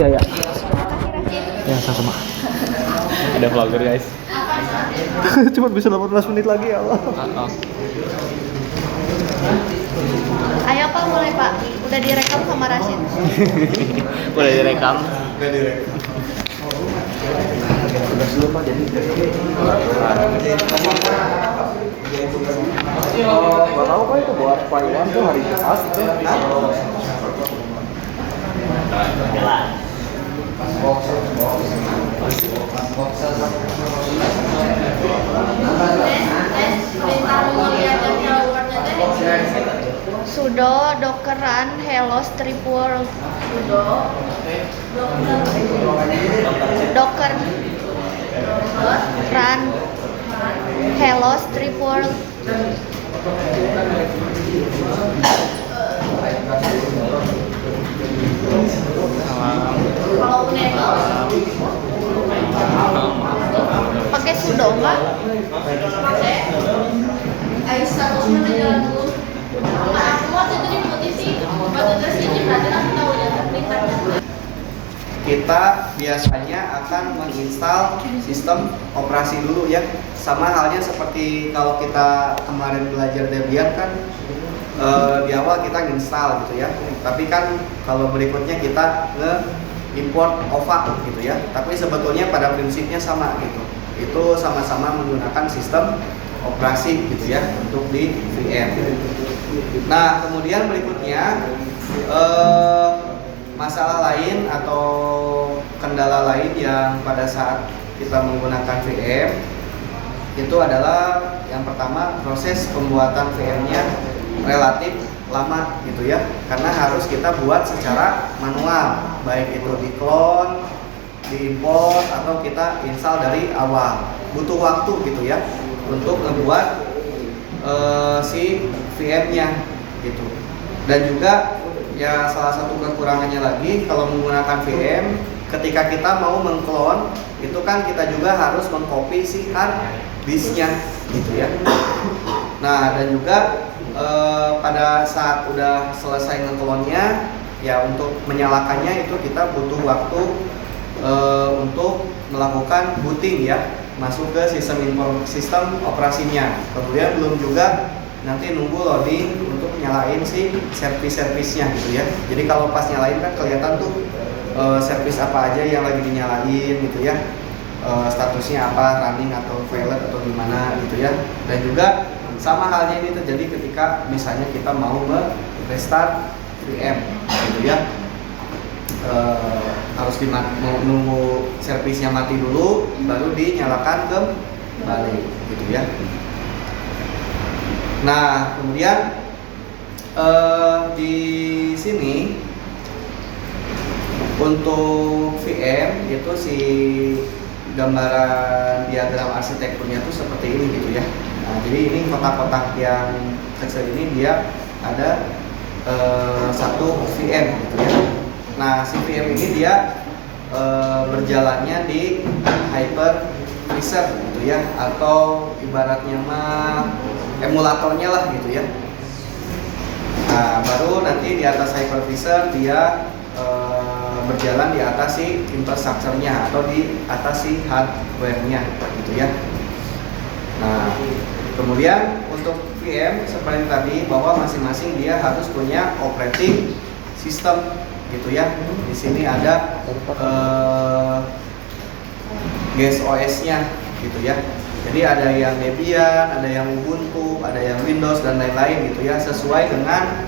Ya ya. Ya sama-sama. Ada vlogger guys. Cuma bisa 18 menit lagi ya Allah. Ayo Pak, mulai Pak. Udah direkam sama Rashid. Udah direkam. Udah dulu Pak, jadi nggak tahu Pak itu buat Pak Iwan tuh hari Jumat itu. Sudo, Dokteran, Hello, Strip World. Doker Ran Hello, Strip World. Kalau nego pakai sudo enggak? Pakai. Aisyah terus mana jalan dulu. Aku waktu itu diputus sih. Waktu itu sih berarti aku tahu udah terlihat. Kita biasanya akan menginstal sistem operasi dulu ya, sama halnya seperti kalau kita kemarin belajar Debian kan di awal kita nginstal gitu ya, tapi kan kalau berikutnya kita nge-import OVA gitu ya, tapi sebetulnya pada prinsipnya sama gitu, itu sama-sama menggunakan sistem operasi gitu ya untuk di VM. Nah kemudian berikutnya masalah lain atau kendala lain yang pada saat kita menggunakan VM itu adalah yang pertama proses pembuatan VM-nya relatif lama gitu ya, karena harus kita buat secara manual, baik itu di clone, diimport atau kita install dari awal, butuh waktu gitu ya untuk membuat si VM-nya gitu. Dan juga ya salah satu kekurangannya lagi kalau menggunakan VM, ketika kita mau mengklon itu kan kita juga harus mengcopy si hard disknya gitu ya. Nah dan juga pada saat udah selesai ngeklonnya ya untuk menyalakannya itu kita butuh waktu untuk melakukan booting ya, masuk ke sistem operasinya. Kemudian belum juga nanti nunggu loading untuk nyalain si servis-servisnya gitu ya. Jadi kalau pas nyalain kan kelihatan tuh servis apa aja yang lagi dinyalain gitu ya, statusnya apa, running atau failed atau gimana gitu ya. Dan juga sama halnya ini terjadi ketika misalnya kita mau restart VM gitu ya, harus nunggu servisnya mati dulu baru dinyalakan kembali gitu ya. Nah, kemudian di sini untuk VM itu si gambaran diagram arsitekturnya itu seperti ini gitu ya. Nah, jadi ini kotak-kotak yang kecil ini dia ada satu VM gitu ya. Nah, si VM ini dia berjalannya di hypervisor gitu ya, atau ibaratnya mah emulatornya lah gitu ya. Nah baru nanti di atas hypervisor dia berjalan di atas si infrastrukturnya atau di atas si hardware-nya gitu ya. Nah kemudian untuk VM seperti tadi bahwa masing-masing dia harus punya operating system gitu ya. Di sini ada GSOS-nya gitu ya. Jadi ada yang Debian, ada yang Ubuntu, ada yang Windows dan lain-lain gitu ya, sesuai dengan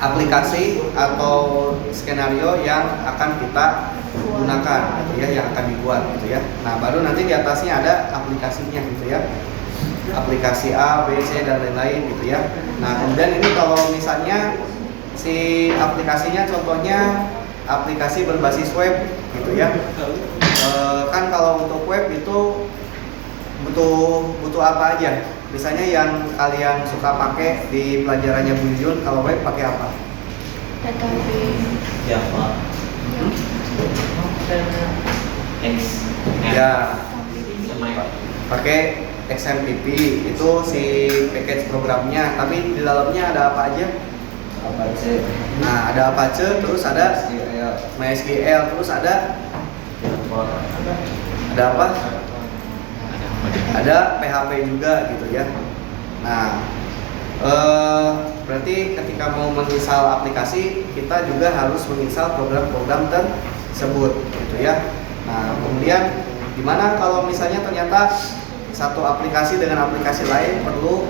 aplikasi atau skenario yang akan kita gunakan gitu ya, yang akan dibuat gitu ya. Nah baru nanti di atasnya ada aplikasinya gitu ya, aplikasi A, B, C dan lain-lain gitu ya. Nah kemudian ini kalau misalnya si aplikasinya contohnya aplikasi berbasis web gitu ya. Kan kalau untuk web itu butuh apa aja? Misalnya yang kalian suka pakai di pelajarannya Bu Yun, kalau web pakai apa? Database. Java. X. Ya, pakai XMPP itu si package programnya. Tapi di dalamnya ada apa aja? Nah, ada Apache, terus ada MySQL, terus ada apa? Ada PHP juga gitu ya. Nah, berarti ketika mau menginstal aplikasi, kita juga harus menginstal program-program tersebut gitu ya. Nah, kemudian gimana kalau misalnya ternyata satu aplikasi dengan aplikasi lain perlu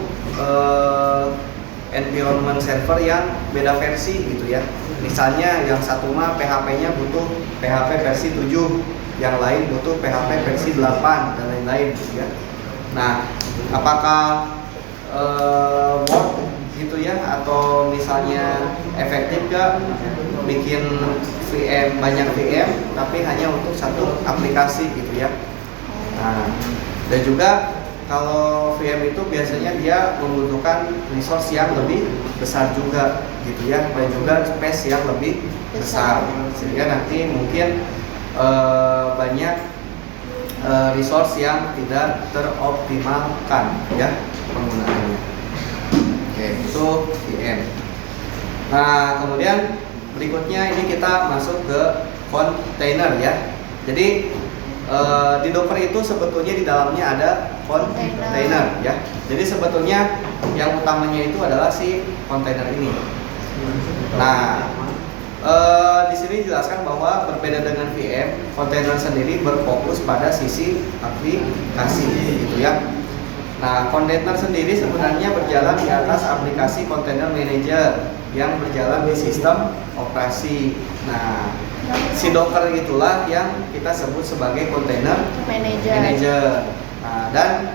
environment server yang beda versi gitu ya. Misalnya yang satu mah PHP-nya butuh PHP versi 7, yang lain butuh PHP versi 8 dan lain-lain gitu ya. Nah, apakah work gitu ya, atau misalnya efektif gak bikin VM, banyak VM tapi hanya untuk satu aplikasi gitu ya. Nah, dan juga kalau VM itu biasanya dia membutuhkan resource yang lebih besar juga gitu ya, dan juga space yang lebih besar, sehingga nanti mungkin banyak resource yang tidak teroptimalkan ya penggunaannya. Oke, itu VM. Nah, kemudian berikutnya ini kita masuk ke kontainer ya. Jadi di Docker itu sebetulnya di dalamnya ada kontainer ya. Jadi sebetulnya yang utamanya itu adalah si kontainer ini. Nah, di sini dijelaskan bahwa berbeda dengan VM, kontainer sendiri berfokus pada sisi aplikasi gitu ya. Nah, kontainer sendiri sebenarnya berjalan di atas aplikasi Container Manager yang berjalan di sistem operasi. Nah, si Docker itulah yang kita sebut sebagai Container Manager. Nah, dan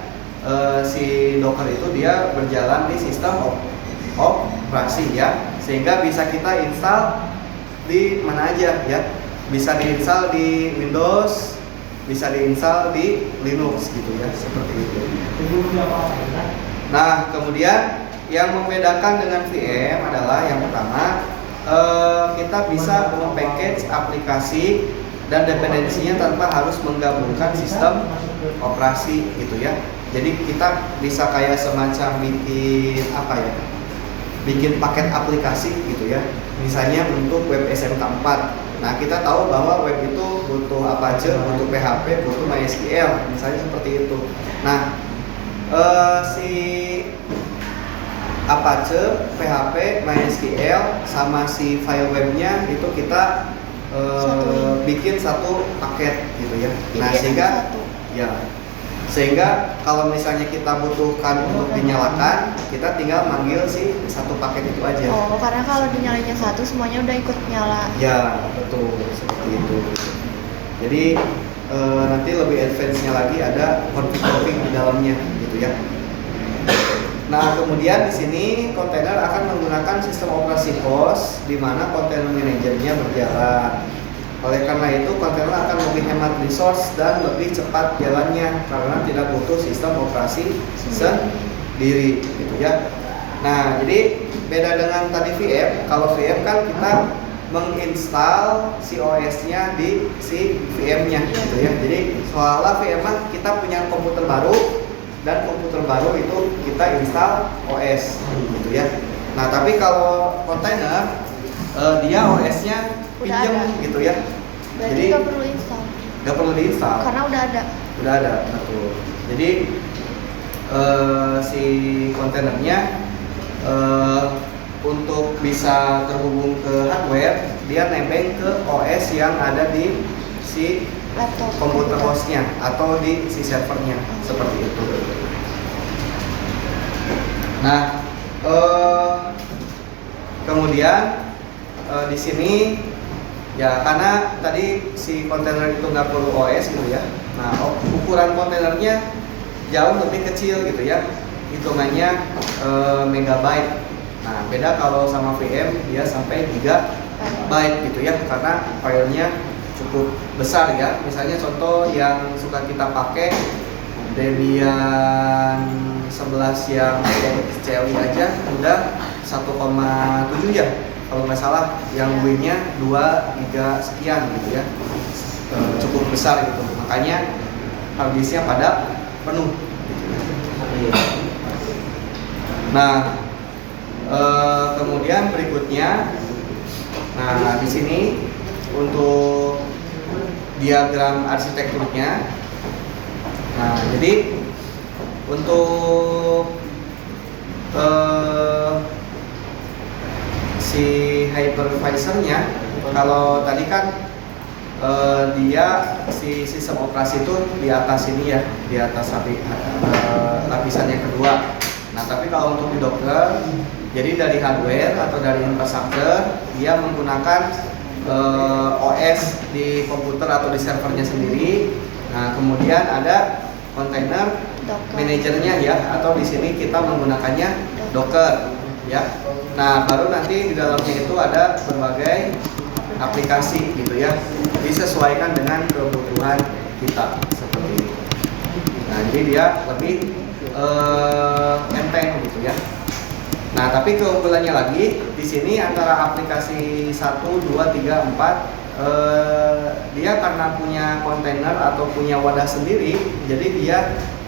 si Docker itu dia berjalan di sistem operasi ya, sehingga bisa kita install di mana aja ya. Bisa diinstal di Windows, bisa diinstal di Linux gitu ya, seperti itu. Nah, kemudian yang membedakan dengan VM adalah yang pertama, kita bisa mem-package aplikasi dan dependensinya tanpa harus menggabungkan sistem operasi gitu ya. Jadi kita bisa kayak semacam bikin apa ya, bikin paket aplikasi gitu ya. Misalnya untuk web SMK 4. Nah, kita tahu bahwa web itu butuh Apache, butuh PHP, butuh MySQL, misalnya seperti itu. Nah, si Apache, PHP, MySQL sama si file webnya itu kita bikin satu paket gitu ya. Nah, sehingga kalau misalnya kita butuhkan untuk dinyalakan, kita tinggal manggil si satu paket itu aja. Oh, karena kalau dinyalainnya satu semuanya udah ikut nyala. Ya, betul, seperti itu. Jadi nanti lebih advance-nya lagi ada config di dalamnya gitu ya. Nah, kemudian di sini kontainer akan menggunakan sistem operasi host di mana kontainer manajernya berjalan. Oleh karena itu, kontainer akan lebih hemat resource dan lebih cepat jalannya karena tidak butuh sistem operasi sendiri gitu ya. Nah, jadi beda dengan tadi VM. Kalau VM kan kita menginstal si OS-nya di si VM-nya gitu ya. Jadi seolah VM kita punya komputer baru, dan komputer baru itu kita install OS gitu ya. Nah, tapi kalau kontainer dia OS-nya pinjem gitu ya. Berarti Jadi nggak perlu install. nggak perlu diinstal. Karena udah ada. Udah ada, betul. Jadi si kontainernya untuk bisa terhubung ke hardware, dia nembeng ke OS yang ada di si Laptop komputer hostnya atau di si servernya, seperti itu. Nah, kemudian di sini ya, karena tadi si kontainer itu nggak perlu OS gitu ya. Nah, ukuran kontainernya jauh lebih kecil gitu ya, hitungannya megabyte. Nah, beda kalau sama VM dia sampai gigabyte gitu ya, karena filenya cukup besar ya. Misalnya contoh yang suka kita pakai Debian 11 yang CLI aja udah 1,7 ya kalau nggak salah, yang WIN-nya 2 giga sekian gitu ya, cukup besar gitu, makanya hard disk-nya pada penuh gitu ya. Nah, Kemudian berikutnya, nah di sini untuk diagram arsitekturnya. Nah, jadi untuk si hypervisornya, kalau tadi kan dia si sistem operasi itu di atas ini ya, di atas lapisan yang kedua. Nah, tapi kalau untuk di Docker, jadi dari hardware atau dari infrastruktur, dia menggunakan OS di komputer atau di servernya sendiri. Nah, kemudian ada kontainer manajernya ya, atau di sini kita menggunakannya Docker ya. Nah, baru nanti di dalamnya itu ada berbagai aplikasi gitu ya, disesuaikan dengan kebutuhan kita seperti itu. Nah, jadi dia lebih enteng gitu ya. Nah, tapi keunggulannya lagi di sini antara aplikasi 1, 2, 3, 4 dia karena punya kontainer atau punya wadah sendiri, jadi dia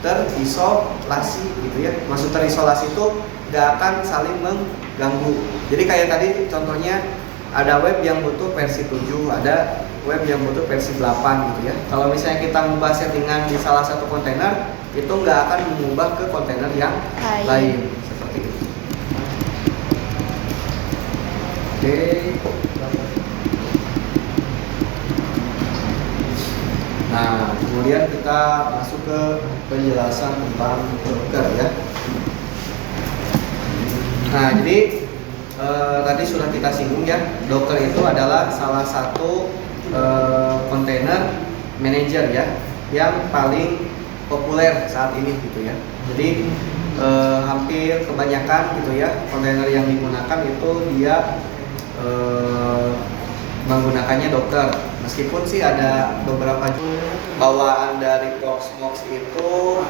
terisolasi gitu ya. Maksud terisolasi itu gak akan saling mengganggu. Jadi kayak tadi contohnya ada web yang butuh versi 7, ada web yang butuh versi 8 gitu ya. Kalau misalnya kita mengubah settingan di salah satu kontainer, itu nggak akan mengubah ke kontainer yang lain seperti itu. Oke. Nah, kemudian kita masuk ke penjelasan tentang Docker ya. Nah, jadi tadi sudah kita singgung ya, Docker itu adalah salah satu kontainer manager ya, yang paling populer saat ini gitu ya. Jadi hampir kebanyakan gitu ya kontainer yang digunakan itu dia menggunakannya Docker. Meskipun sih ada beberapa bawaan dari Proxmox itu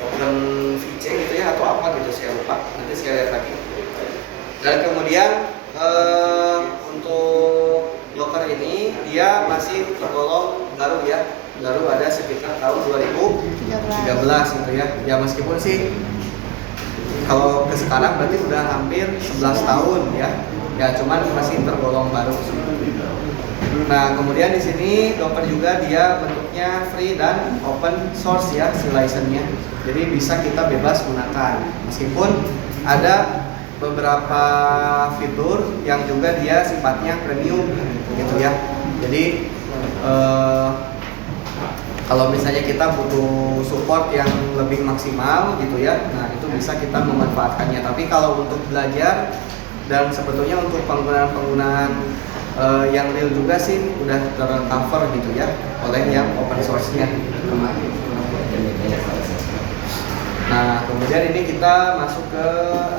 OpenVC gitu ya, atau apa gitu saya lupa. Nanti saya lihat lagi. Dan kemudian untuk Docker ini dia masih tergolong baru ya, baru ada sekitar tahun 2013 gitu ya. Ya meskipun sih kalau ke sekarang berarti udah hampir 11 tahun ya. Ya cuman masih tergolong baru sih. Nah, kemudian di sini Docker juga dia bentuknya free dan open source ya, si license-nya. Jadi bisa kita bebas gunakan. Meskipun ada beberapa fitur yang juga dia sifatnya premium gitu ya. Jadi kalau misalnya kita butuh support yang lebih maksimal gitu ya, nah itu bisa kita memanfaatkannya. Tapi kalau untuk belajar dan sebetulnya untuk penggunaan yang real juga sih udah tercover gitu ya oleh yang open source-nya. Nah, kemudian ini kita masuk ke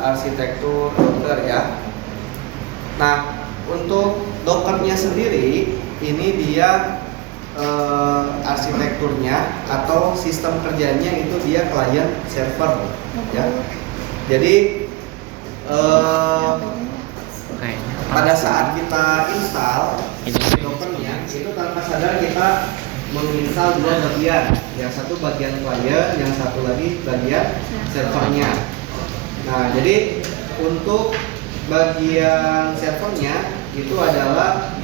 arsitektur Docker ya. Nah, untuk Dockernya sendiri ini dia arsitekturnya atau sistem kerjanya itu dia client server ya. Jadi pada saat kita install Dockernya itu tanpa sadar kita menginstal dua bagian, yang satu bagian client, yang satu lagi bagian servernya. Nah, jadi untuk bagian servernya itu adalah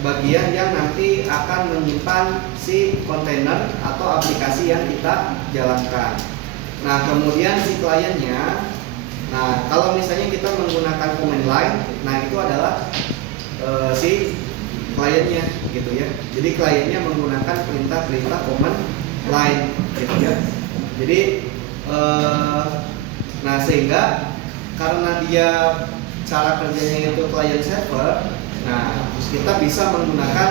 bagian yang nanti akan menyimpan si kontainer atau aplikasi yang kita jalankan. Nah, kemudian si kliennya, nah kalau misalnya kita menggunakan command line, nah itu adalah si kliennya gitu ya. Jadi kliennya menggunakan perintah-perintah command line gitu ya. Jadi nah sehingga karena dia cara kerjanya itu client server, nah kita bisa menggunakan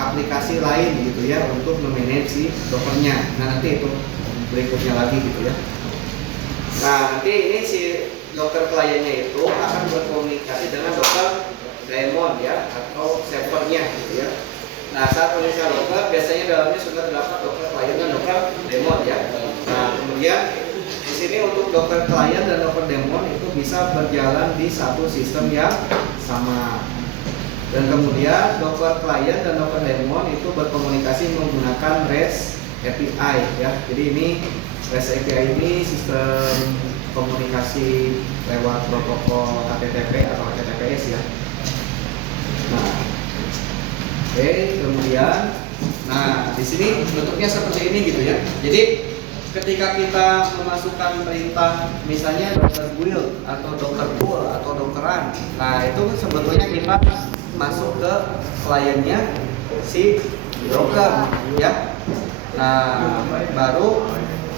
aplikasi lain gitu ya untuk memanage si Dockernya. Nah nanti itu berikutnya lagi gitu ya. Nah nanti ini si Docker kliennya itu akan berkomunikasi dengan Docker daemon ya atau servernya gitu ya. Nah saat menginstal Docker biasanya dalamnya sudah terdapat Docker client dan Docker daemon ya. Nah kemudian di sini untuk Docker client dan Docker daemon itu bisa berjalan di satu sistem yang sama. Dan kemudian Docker client dan Docker daemon itu berkomunikasi menggunakan REST API ya. Jadi ini REST API ini sistem komunikasi lewat protokol HTTP atau HTTPS ya. Nah, oke, kemudian, nah di sini bentuknya seperti ini gitu ya. Jadi ketika kita memasukkan perintah, misalnya docker build atau docker pull atau dockeran, nah itu sebetulnya kita masuk ke kliennya si docker ya. Nah, baru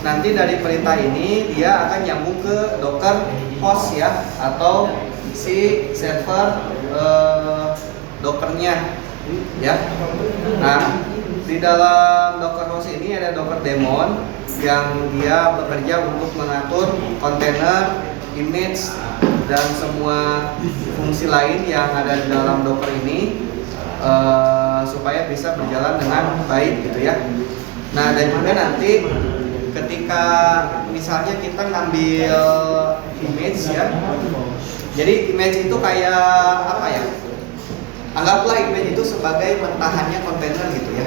nanti dari perintah ini dia akan nyambung ke docker host ya, atau si server dockernya ya. Nah, di dalam docker host ini ada docker daemon yang dia bekerja untuk mengatur kontainer, image, dan semua fungsi lain yang ada di dalam docker ini supaya bisa berjalan dengan baik gitu ya. Nah, dan juga nanti ketika misalnya kita ngambil image ya, jadi image itu kayak apa ya, anggaplah image itu sebagai mentahannya kontainer gitu ya,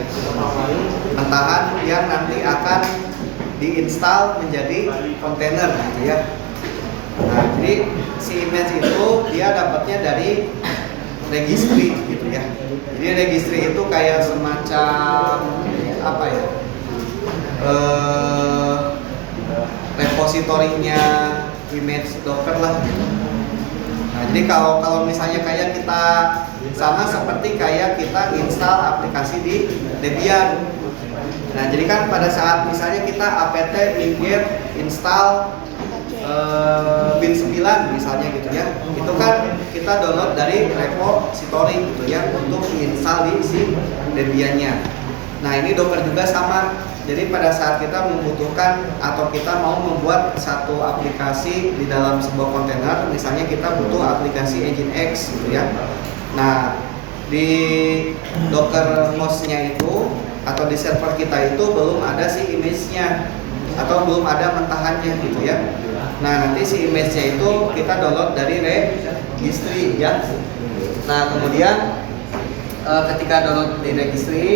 mentahan yang nanti akan diinstal menjadi kontainer gitu ya. Nah, jadi si image itu dia dapatnya dari registry gitu ya. Jadi registry itu kayak semacam apa ya, repositorinya image Docker lah gitu. Nah, jadi kalau misalnya kayak kita sama seperti kayak kita install aplikasi di Debian. Nah, jadi kan pada saat misalnya kita apt get install bin 9 misalnya gitu ya, itu kan kita download dari repository gitu ya untuk diinstal di si Debian-nya. Nah, ini Docker juga sama. Jadi pada saat kita membutuhkan atau kita mau membuat satu aplikasi di dalam sebuah kontainer, misalnya kita butuh aplikasi Nginx gitu ya. Nah, di Docker host-nya itu atau di server kita itu belum ada si image-nya atau belum ada mentahannya gitu ya. Nah, nanti si image-nya itu kita download dari registry ya. Nah, kemudian ketika download di registry,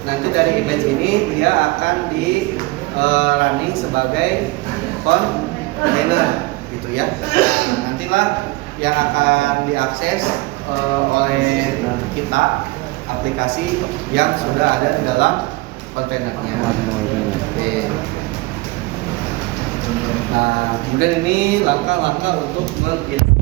nanti dari image ini dia akan di running sebagai container gitu ya. Nah, nantilah yang akan diakses oleh kita aplikasi yang sudah ada di dalam kontainernya. Oke. Nah, kemudian ini langkah-langkah untuk menginstall